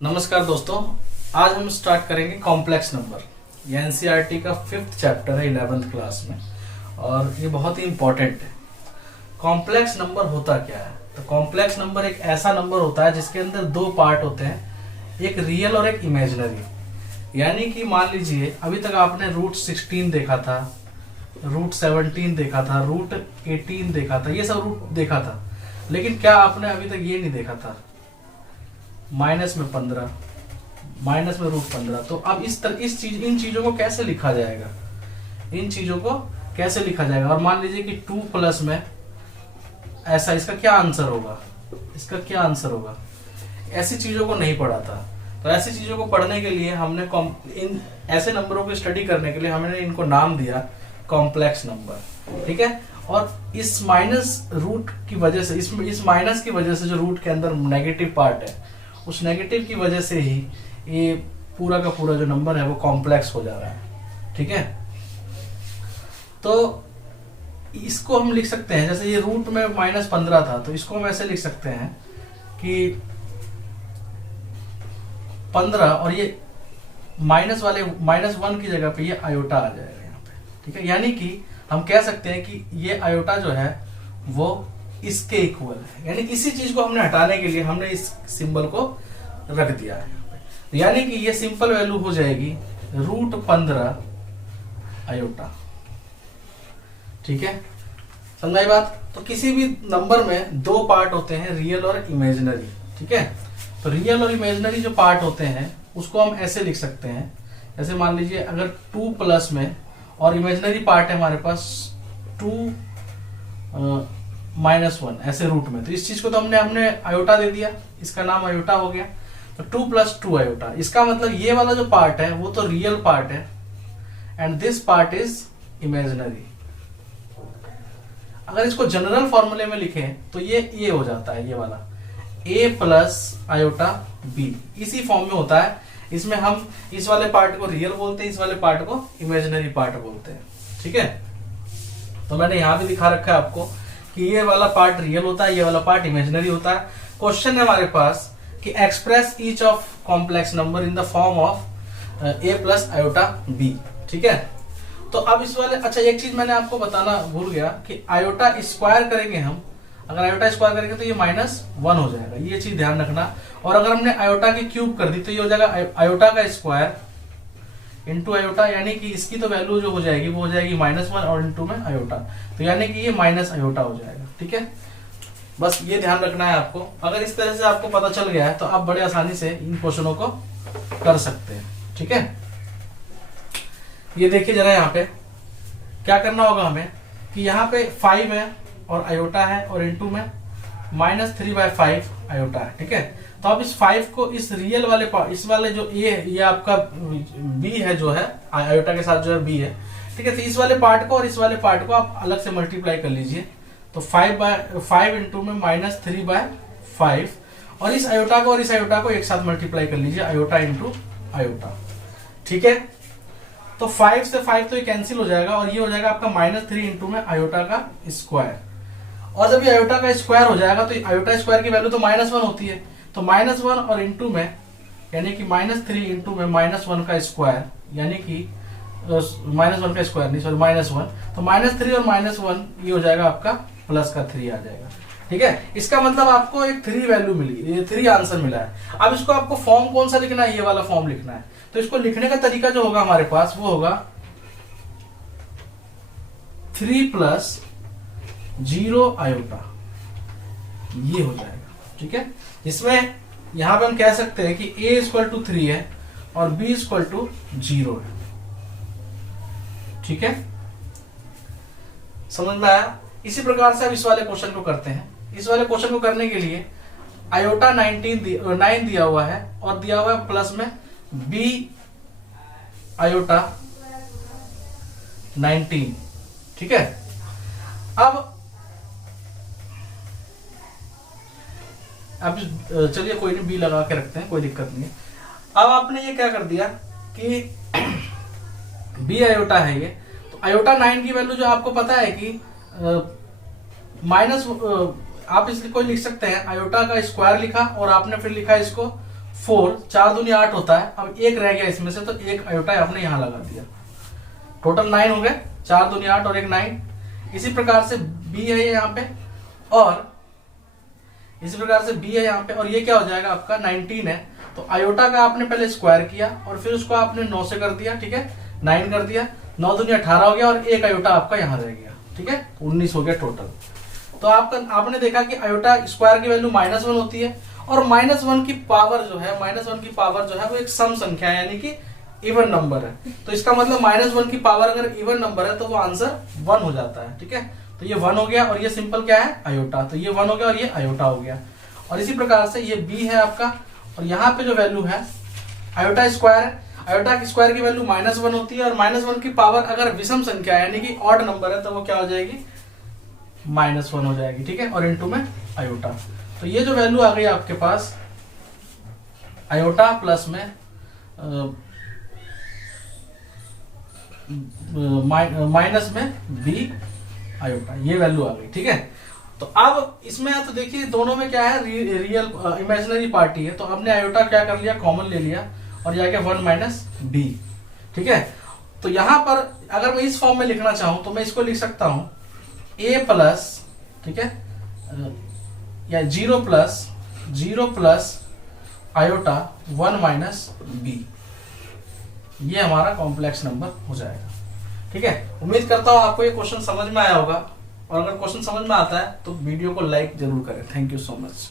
नमस्कार दोस्तों, आज हम स्टार्ट करेंगे कॉम्प्लेक्स नंबर। ये एनसीईआरटी का 5th चैप्टर है 11th क्लास में और ये बहुत ही इंपॉर्टेंट है। कॉम्प्लेक्स नंबर होता क्या है? तो कॉम्प्लेक्स नंबर एक ऐसा नंबर होता है जिसके अंदर दो पार्ट होते हैं, एक रियल और एक इमेजिनरी। यानी कि मान लीजिए अभी तक आपने रूट 16 देखा था, रूट 17 देखा था, रूट 18 देखा था, ये सब रूट देखा था, लेकिन क्या आपने अभी तक ये नहीं देखा था माइनस में 15, माइनस में रूट 15। तो अब इन चीजों को कैसे लिखा जाएगा, इन चीजों को कैसे लिखा जाएगा? और मान लीजिए कि 2 प्लस में ऐसा, इसका क्या आंसर होगा, इसका क्या आंसर होगा? ऐसी चीजों को नहीं पढ़ा था। तो ऐसी चीजों को पढ़ने के लिए हमने इन ऐसे नंबरों को स्टडी करने के लिए हमने इनको नाम दिया कॉम्प्लेक्स नंबर। ठीक है। और इस माइनस रूट की वजह से, इस माइनस की वजह से जो रूट के अंदर नेगेटिव पार्ट है, उस नेगेटिव की वजह से ही ये पूरा का पूरा जो नंबर है वो कॉम्प्लेक्स हो जा रहा है। ठीक है। तो इसको हम लिख सकते हैं, जैसे ये रूट में -15 था, तो इसको हम ऐसे लिख सकते हैं कि 15 और ये -1 की जगह पे ये आयोटा आ जाएगा यहाँ पे। ठीक है। यानी कि हम कह सकते हैं कि ये आयोटा जो है वो इसके इक्वल है। यानी इसी चीज को हमने हटाने के लिए हमने इस सिंबल को रख दिया है। यानी कि ये सिंपल वैल्यू हो जाएगी रूट 15 आयोटा। ठीक है, समझाई बात? तो किसी भी नंबर में दो पार्ट होते हैं, रियल और इमेजिनरी। ठीक है। तो रियल और इमेजिनरी जो पार्ट होते हैं उसको हम ऐसे लिख सकते हैं, जैसे मान लीजिए अगर 2 प्लस में और इमेजिनरी पार्ट है हमारे पास 2 -1 ऐसे रूट में, तो इस चीज को तो हमने आयोटा दे दिया, इसका नाम आयोटा हो गया। तो 2 + 2 आयोटा, इसका मतलब ये वाला जो पार्ट है वो तो रियल पार्ट है and this part is imaginary. अगर इसको जनरल फॉर्मूले में लिखें तो ये हो जाता है, ये वाला a + आयोटा b, इसी फॉर्म में होता है। इसमें हम इस वाले पार्ट को रियल बोलते हैं, इस वाले पार्ट को इमेजिनरी पार्ट बोलते हैं। ठीक है। तो मैंने यहां भी दिखा रखा है आपको कि ये वाला पार्ट रियल होता है, ये वाला पार्ट इमेजिनरी होता है। क्वेश्चन है हमारे पास कि express each of complex number in the form of a + iota b। ठीक है। तो अब इस वाले, अच्छा एक चीज मैंने आपको बताना भूल गया कि आयोटा स्क्वायर करेंगे हम, अगर आयोटा स्क्वायर करेंगे तो ये -1 हो जाएगा, ये चीज ध्यान रखना। और अगर हमने आयोटा की क्यूब कर दी तो ये हो जाएगा आयोटा का स्क्वायर इंटू आयोटा, यानी कि इसकी तो वैल्यू जो हो जाएगी वो हो जाएगी -1 और इंटू में आयोटा, तो यानी कि ये माइनस आयोटा हो जाएगा। ठीक है, बस ये ध्यान रखना है आपको। अगर इस तरह से आपको पता चल गया है तो आप बड़े आसानी से इन क्वेश्चनों को कर सकते हैं। ठीक है। ये देखिए जरा, यहाँ पे क्या करना होगा हमें कि यहाँ पे 5 है और आयोटा है और इंटू में -3/5 आयोटा है। ठीक है। तो अब इस 5 को इस रियल वाले इस वाले जो ये आपका b है, जो है आयोटा के साथ जो है b है। ठीक है। तो इस वाले पार्ट को और इस वाले पार्ट को आप अलग से मल्टीप्लाई कर लीजिए, तो 5 इंटू में -3/5, और इस आयोटा को और इस आयोटा को एक साथ मल्टीप्लाई कर लीजिए, आयोटा इंटू आयोटा। ठीक है। तो 5 से 5 तो ये कैंसिल हो जाएगा और ये हो जाएगा आपका -3 इंटू में आयोटा का स्क्वायर। और जब ये आयोटा का स्क्वायर हो जाएगा तो आयोटा स्क्वायर की वैल्यू तो -1 होती है, तो -1 और इंटू में, यानी कि -3 इंटू में -1 का स्क्वायर, यानी कि -1 का स्क्वायर नहीं, सॉरी -1, तो -3 और -1 ये हो जाएगा आपका +3 आ जाएगा। ठीक है। इसका मतलब आपको एक 3 वैल्यू मिली, ये 3 आंसर मिला है। अब इसको आपको फॉर्म कौन सा लिखना है? ये वाला फॉर्म लिखना है। तो इसको लिखने का तरीका जो होगा हमारे पास वो होगा 3 + 0 आयोटा, ये हो जाएगा। ठीक है। इसमें यहां पे हम कह सकते हैं कि a = 3 है और b = 0 है। ठीक है, समझ में आया? इसी प्रकार से अब इस वाले क्वेश्चन को करते हैं। इस वाले क्वेश्चन को करने के लिए आयोटा 9 दिया हुआ है और दिया हुआ है प्लस में b आयोटा 19। ठीक है। अब चलिए कोई नहीं, b लगा के रखते हैं, कोई दिक्कत नहीं है। अब आपने ये क्या कर दिया कि b आयोटा है ये, तो आयोटा 9 की वैल्यू जो आपको पता है कि माइनस, आप इसलिए कोई लिख सकते हैं, आयोटा का स्क्वायर लिखा और आपने फिर लिखा इसको 4, 4 दूनी 8 होता है। अब एक रह गया इसमें से, तो एक आयोटा आपने यहाँ लगा दिया। टोटल 9 हो गए, 4 दूनी 8 और एक 9। इसी प्रकार से बी है यहाँ पे, और इसी प्रकार से बी है यहाँ पे, और ये क्या हो जाएगा आपका 19 है। तो आयोटा का आपने पहले स्क्वायर किया और फिर उसको आपने 9 से कर दिया, ठीक है, 9 कर दिया, 9 दूनी 18 हो गया और एक आयोटा आपका यहाँ रह गया, ठीक है, 19 हो गया टोटल। तो आपने देखा कि आयोटा स्क्वायर की वैल्यू -1 होती है, और -1 की पावर जो है, -1 की पावर जो है वो एक सम संख्या है, यानी कि इवन नंबर है। तो इसका मतलब -1 की पावर अगर इवन नंबर है तो वो आंसर 1 हो जाता है, ठीक है। तो ये 1 हो गया, और ये सिंपल क्या है, आयोटा। तो ये 1 हो गया और ये आयोटा हो गया। और इसी प्रकार से ये बी है आपका, और यहाँ पे जो वैल्यू है आयोटा स्क्वायर है, आयोटा की स्क्वायर की वैल्यू -1 होती है, और -1 की पावर अगर विषम संख्या है यानी कि ऑड नंबर है तो वो क्या हो जाएगी, -1 हो जाएगी, ठीक है, और इनटू में आयोटा। तो ये जो वैल्यू आ गई आपके पास आयोटा प्लस में माइनस में बी आयोटा, ये वैल्यू आ गई, ठीक है। तो अब इसमें तो देखिए दोनों में क्या है, रियल इमेजिनरी पार्टी है, तो हमने आयोटा क्या कर लिया, कॉमन ले लिया, और ये आ गया 1 माइनस बी, ठीक है। तो यहां पर अगर मैं इस फॉर्म में लिखना चाहूं तो मैं इसको लिख सकता हूं a प्लस, ठीक है, या 0 प्लस आयोटा 1 माइनस बी, ये हमारा कॉम्प्लेक्स नंबर हो जाएगा, ठीक है। उम्मीद करता हूं आपको ये क्वेश्चन समझ में आया होगा, और अगर क्वेश्चन समझ में आता है तो वीडियो को लाइक जरूर करें। Thank you so much.